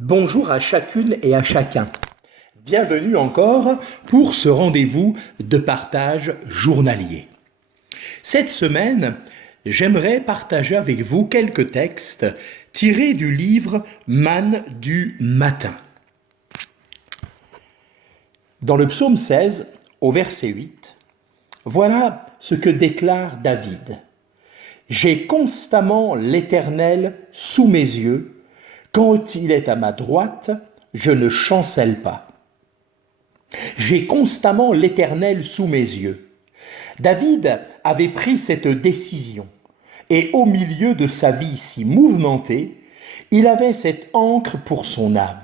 Bonjour à chacune et à chacun. Bienvenue encore pour ce rendez-vous de partage journalier. Cette semaine, j'aimerais partager avec vous quelques textes tirés du livre Manne du matin. Dans le psaume 16, au verset 8, voilà ce que déclare David. « J'ai constamment l'Éternel sous mes yeux. Quand il est à ma droite, je ne chancelle pas. J'ai constamment l'Éternel sous mes yeux. » David avait pris cette décision et au milieu de sa vie si mouvementée, il avait cette ancre pour son âme.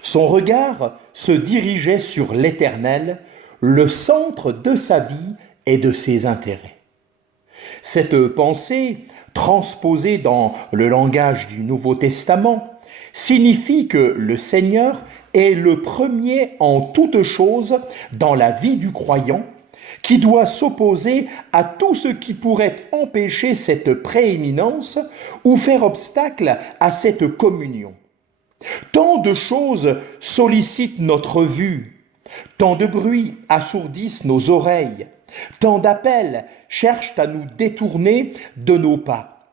Son regard se dirigeait sur l'Éternel, le centre de sa vie et de ses intérêts. Cette pensée, transposée dans le langage du Nouveau Testament, signifie que le Seigneur est le premier en toutes choses dans la vie du croyant, qui doit s'opposer à tout ce qui pourrait empêcher cette prééminence ou faire obstacle à cette communion. Tant de choses sollicitent notre vue, tant de bruits assourdissent nos oreilles, tant d'appels cherchent à nous détourner de nos pas.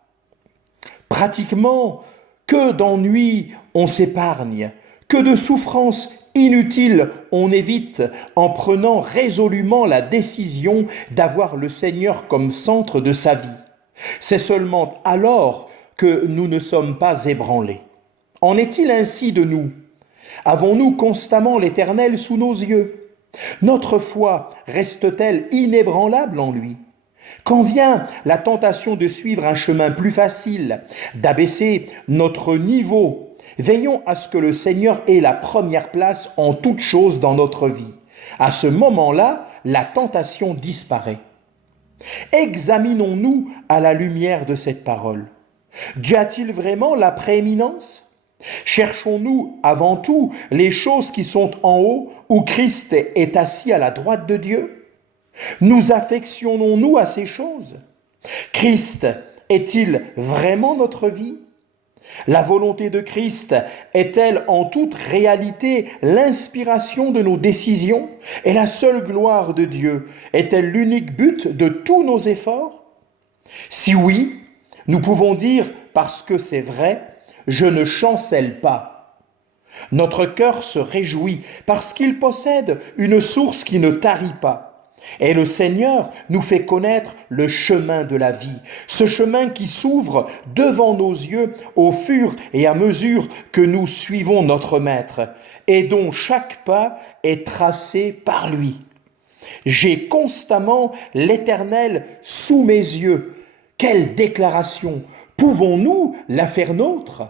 Pratiquement, que d'ennuis on s'épargne, que de souffrances inutiles on évite en prenant résolument la décision d'avoir le Seigneur comme centre de sa vie. C'est seulement alors que nous ne sommes pas ébranlés. En est-il ainsi de nous? Avons-nous constamment l'Éternel sous nos yeux? Notre foi reste-t-elle inébranlable en lui? Quand vient la tentation de suivre un chemin plus facile, d'abaisser notre niveau, veillons à ce que le Seigneur ait la première place en toute chose dans notre vie. À ce moment-là, la tentation disparaît. Examinons-nous à la lumière de cette parole. Dieu a-t-il vraiment la prééminence? Cherchons-nous avant tout les choses qui sont en haut, où Christ est assis à la droite de Dieu? Nous affectionnons-nous à ces choses? Christ est-il vraiment notre vie? La volonté de Christ est-elle en toute réalité l'inspiration de nos décisions? Et la seule gloire de Dieu est-elle l'unique but de tous nos efforts? Si oui, nous pouvons dire, parce que c'est vrai, je ne chancelle pas. Notre cœur se réjouit parce qu'il possède une source qui ne tarit pas. Et le Seigneur nous fait connaître le chemin de la vie, ce chemin qui s'ouvre devant nos yeux au fur et à mesure que nous suivons notre Maître et dont chaque pas est tracé par lui. J'ai constamment l'Éternel sous mes yeux. Quelle déclaration! Pouvons-nous la faire nôtre?